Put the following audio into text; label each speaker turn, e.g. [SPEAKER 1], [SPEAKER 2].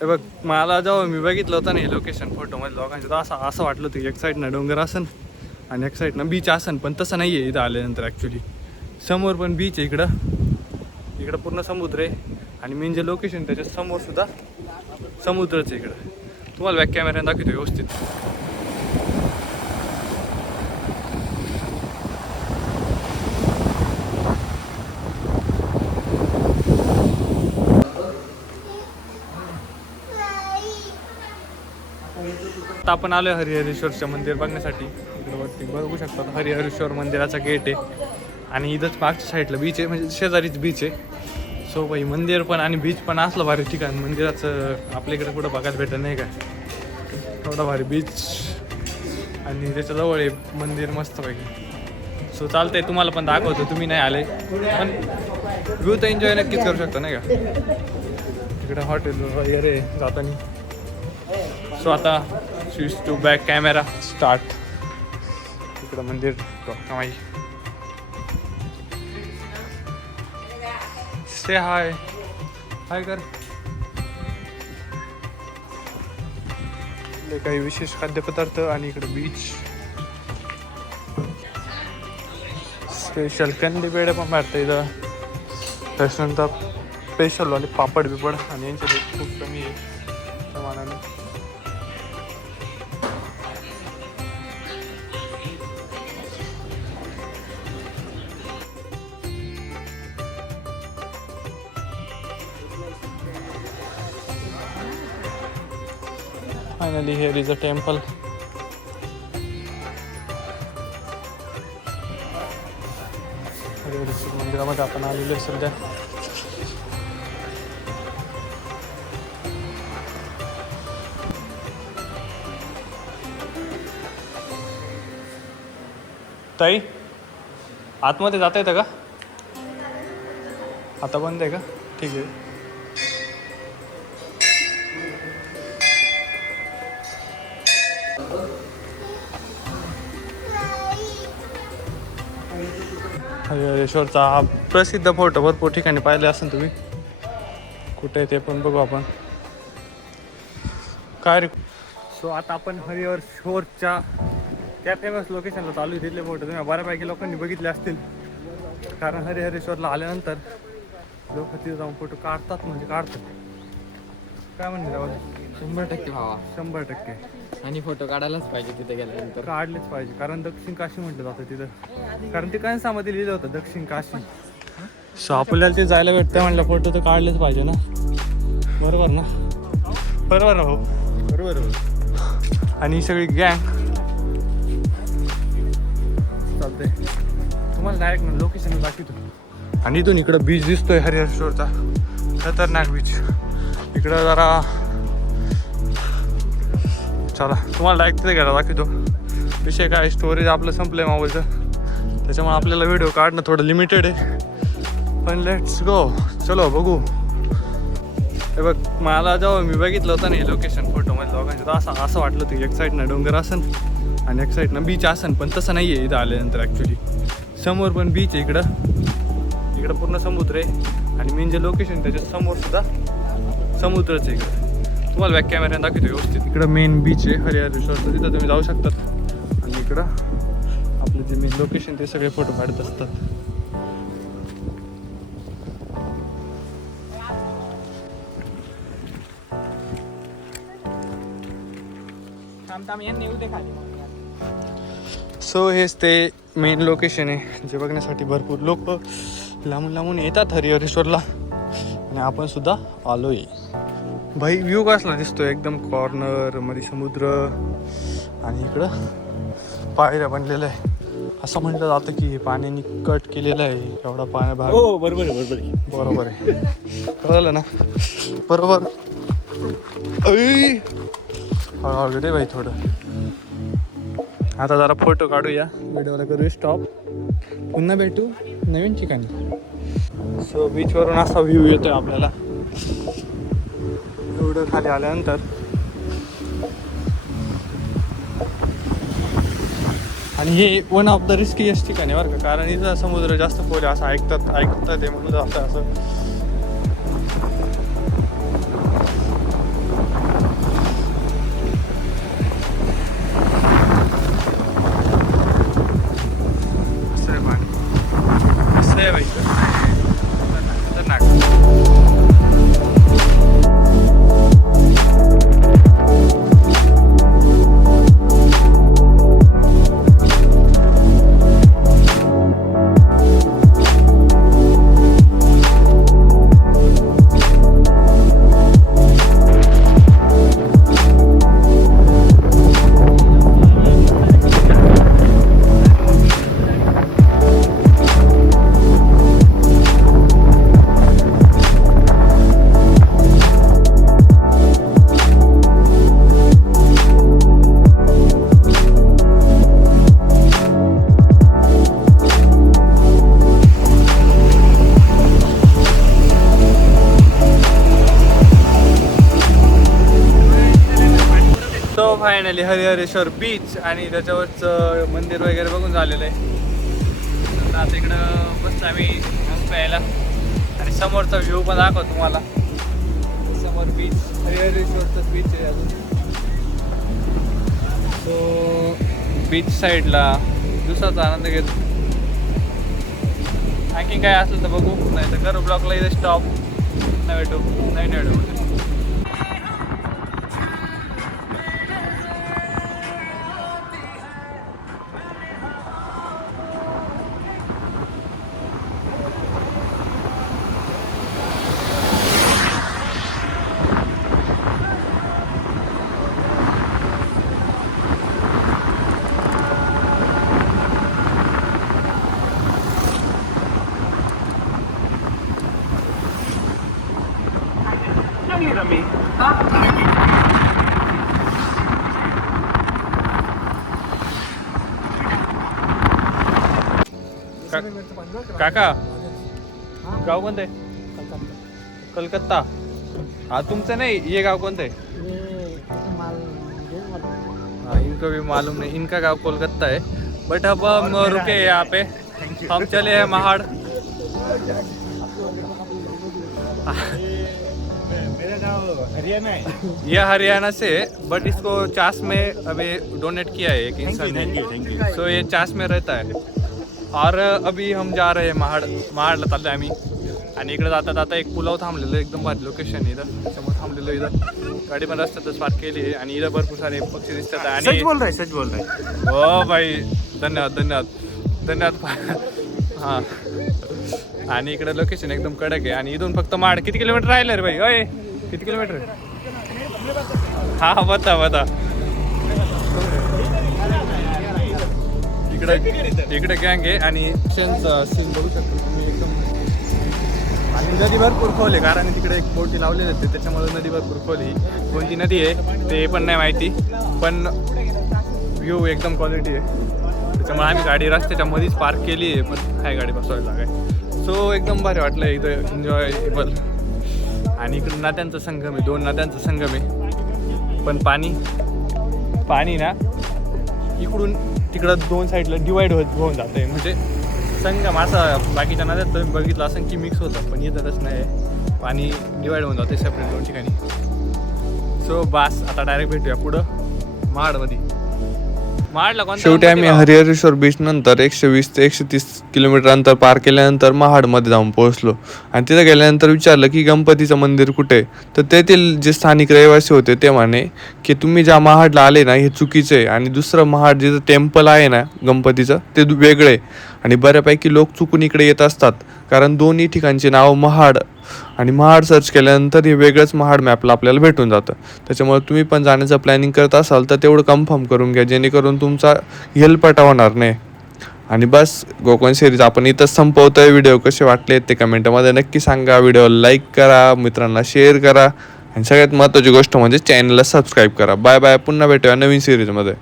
[SPEAKER 1] हे बघ मला जेव्हा मी बघितलं होतं ना हे लोकेशन फोटोमध्ये लोकांचं तर असं असं वाटलं होतं की एक साईडनं डोंगर असन आणि एक साईडनं बीच असन पण तसं नाही आहे इथं आल्यानंतर ॲक्च्युली समोर पण बीच आहे इकडं. इकडं पूर्ण समुद्र आहे आणि मेन जे लोकेशन त्याच्यासमोर सुद्धा समुद्रच आहे इकडं. तुम्हाला बॅक कॅमेऱ्याने दाखवतो व्यवस्थित. आता आपण आलोय हरिहरेश्वरचं मंदिर बघण्यासाठी. इकडवरती बघू शकता हरिहरेश्वर मंदिराचा गेट आहे. आणि इथंच मागच्या साईडला बीच आहे म्हणजे शेजारीच बीच आहे. सो भाई मंदिर पण आणि बीच पण असलं भारी ठिकाण. मंदिराचं आपल्याकडे कुठं बघायला भेटत नाही काय? एवढा भारी बीच आणि त्याच्याजवळ आहे मंदिर मस्त पैकी सो चालतंय तुम्हाला पण दाखवतो. तुम्ही नाही आले. पण व्ह्यू तर एन्जॉय नक्कीच करू शकता नाही का? तिकडे हॉटेल वगैरे जाताना. सो आता switch to back camera start इकडं मंदिर कमाई से हाय हाय कर काही विशेष खाद्यपदार्थ आणि इकडे बीच स्पेशल कंदी पेढे पण भेटतं इथं. त्याच्यानंतर स्पेशलवाले पापड बिपड आणि यांचे रेट खूप कमी आहे. त्या Finally, here is a temple. मंदिरामध्ये आपण आलेलो आहे सध्या. ताई आतमध्ये जाता येतं का? आता बंद आहे का? ठीक आहे. हरिहरेश्वरचा हा प्रसिद्ध फोटो भरपूर ठिकाणी पाहिले असेल तुम्ही. कुठे ते पण बघू आपण. काय रे? सो आता आपण हरिहर शोरच्या त्या फेमस लोकेशनला चालू आहे तिथले फोटो तुम्ही बऱ्यापैकी लोकांनी बघितले असतील. कारण हरिहरेश्वरला आल्यानंतर लोक तिथे जाऊन फोटो काढतात म्हणजे काढतात. काय म्हणते राहुल?
[SPEAKER 2] शंभर टक्के भावा.
[SPEAKER 1] शंभर टक्के.
[SPEAKER 2] आणि फोटो काढायलाच पाहिजे तिथे गेल्यानंतर.
[SPEAKER 1] काढलेच पाहिजे. कारण दक्षिण काशी म्हटलं जातं तिथं. कारण ते कंसामध्ये लिहिलं होतं दक्षिण काशी. सो आपल्याला ते जायला भेटतं म्हणलं फोटो तर काढलेच पाहिजे ना? बरोबर ना? बरोबर ना भाऊ? बरोबर आणि ही सगळी गँग चालतंय. तुम्हाला डायरेक्ट लोकेशन दाखवतो. आणि इथून इकडं बीच दिसतोय हरिहरेश्वरचा खतरनाक बीच इकडं जरा चला तुम्हाला डायरेक्ट तिथे दाखवतो. विषय काय स्टोरेज आपलं संपलं आहे मोबाईलचं. त्याच्यामुळे आपल्याला व्हिडिओ काढणं थोडं लिमिटेड आहे. पण लेट्स गो चलो बघू. हे बघ मला जेव्हा मी बघितलं होतं ना हे लोकेशन फोटोमध्ये लोकांचं तर असं असं वाटलं होतं एक साईडनं डोंगर असन आणि एक साईडनं बीच असन पण तसं नाही आहे इथं आल्यानंतर ॲक्च्युली समोर पण बीच आहे इकडं. इकडं पूर्ण समुद्र आहे. आणि मेन जे लोकेशन त्याच्यासमोर सुद्धा समुद्रच आहे इकडं. तुम्हाला बॅक कॅमेऱ्याने दाखवतो व्यवस्थित. इकडं मेन बीच आहे हरिहरेश्वरचं तिथं तुम्ही जाऊ शकतात आणि इकडं आपलं जे मेन लोकेशन ते सगळे फोटो काढत असतात. सो हेच ते मेन लोकेशन आहे जे बघण्यासाठी भरपूर लोक लांबून लांबून येतात हरिहरेश्वरला आणि आपण सुद्धा आलोय. भाई व्ह्यू कसला दिसतो एकदम कॉर्नरमध्ये समुद्र आणि इकडं पायऱ्या बनलेल्या आहे. असं म्हटलं जातं की हे पाण्याने कट केलेलं आहे. एवढा पाण्या भाग.
[SPEAKER 3] हो बरोबर आहे बरोबर आहे.
[SPEAKER 1] बरोबर आहे. कळलं ना? बरोबर! हळूहळू दे बाई थोडं. आता जरा फोटो काढूया. व्हिडिओला करूया. स्टॉप पुन्हा भेटू नवीन ठिकाणी. सो बीचवरून असा व्ह्यू येतोय आपल्याला. एवढं खाली आल्यानंतर. आणि हे वन ऑफ द रिस्कीएस्ट ठिकाणी बरं का कारण इथं समुद्र जास्त खोल असं ऐकतात ऐकतात ते म्हणून असं असं फायनली हरिहरेश्वर बीच आणि त्याच्यावरचं मंदिर वगैरे बघून झालेलं आहे. तर आता इकडं मस्त आम्ही प्यायला आणि समोरचा व्ह्यू पण दाखव तुम्हाला. समोर बीच हरिहरेश्वरचं बीच आहे अजून. सो बीच साईडला दिवसाचा आनंद घेतो. आणखी काय असेल तर बघू नाही तर करू ब्लॉकला इथे स्टॉप नाही भेटू नाही. भेटू काका गाव कोणतं आहे? कलकत्ता. हा तुमचं नाही ये गाव कोणतं आहे? हाँ इनको भी मालूम नहीं. इनका गांव कोलकाता है बट अब हम रुके हैं यहाँ पे. हम चले हैं महाड़.
[SPEAKER 3] गाँव हरियाणा
[SPEAKER 1] ये हरियाणा से बट इसको चास में अभी डोनेट किया है एक इंसान ने। सो ये चास में रहता है। और अभी हम जा रहे हैं महाड महाडला चाललोय आम्ही आणि इकडे जाता जाता एक पुलाव थांबलेलं एकदम भारी लोकेशन इथं त्याच्यामुळे थांबलेलो इथं गाडी पण रस्त्यातच पार्क केली आहे आणि इथं भरपूर सारे पक्षी दिसतात आणि
[SPEAKER 3] बोल रहा सच बोल रहा। है
[SPEAKER 1] हो भाई धन्यवाद धन्यवाद। धन्यवाद हां। आणि इकडे लोकेशन एकदम कडक आहे आणि इथून फक्त माड किती किलोमीटर राहिलं रे भाई? अय किती किलोमीटर हा हा बता बता. इकडे इकडे गँग आहे आणि सीन बघू शकतो तुम्ही एकदम. आणि नदी भरपूर आहे कारण तिकडे एक बोटी लावलेली असते त्याच्यामुळे नदी भरपूर कोणती नदी आहे ते पण नाही माहिती पण व्ह्यू एकदम क्वालिटी आहे. त्याच्यामुळे आम्ही गाडी रस्त्याच्या मध्येच पार्क केली आहे पण काय गाडी बसवायला लागाय सो एकदम भारी वाटलं इथं एन्जॉयबल आणि इकडं नद्यांचा संगम आहे. दोन नद्यांचा संगम आहे. पण पाणी पाणी ना इकडून तिकडं दोन साईडला डिवाईड होत होऊन जातं आहे म्हणजे संगम असा बाकीच्या नद्यात तुम्ही बघितलं असं की मिक्स होतं पण इथं तसं नाही. पाणी डिवाईड होऊन जाते सेपरेट दोन ठिकाणी. सो बास आता डायरेक्ट भेटूया पुढं. महाडमध्ये
[SPEAKER 4] शेवटी आम्ही? हरिहरेश्वर बीच नंतर एकशे वीस ते एकशे तीस किलोमीटर अंतर पार केल्यानंतर महाडमध्ये जाऊन पोहोचलो आणि तिथे गेल्यानंतर विचारलं की गणपतीचं मंदिर कुठे? तर तेथील जे स्थानिक रहिवासी होते ते म्हणे की तुम्ही ज्या महाडला आले ना हे चुकीचं आहे आणि दुसरं महाड जिथं टेम्पल आहे ना गणपतीचं ते वेगळं आणि बऱ्यापैकी लोक चुकून इकडे येत असतात कारण दोन्ही ठिकाणचे नाव महाड आणि महाड सर्च केल्यानंतर हे वेगळंच महाड मॅपला आपल्याला भेटून जातं. त्याच्यामुळे तुम्ही पण जाण्याचं प्लॅनिंग करत असाल तर तेवढं कन्फर्म करून घ्या जेणेकरून तुमचा हेलपटा होणार नाही. आणि बस गोकण सिरीज आपण इथंच आहे व्हिडिओ कसे वाटले ते कमेंटमध्ये नक्की सांगा. व्हिडिओ लाईक करा मित्रांना शेअर करा. आणि सगळ्यात महत्त्वाची गोष्ट म्हणजे चॅनलला सबस्क्राईब करा. बाय बाय पुन्हा भेटूया नवीन सिरीजमध्ये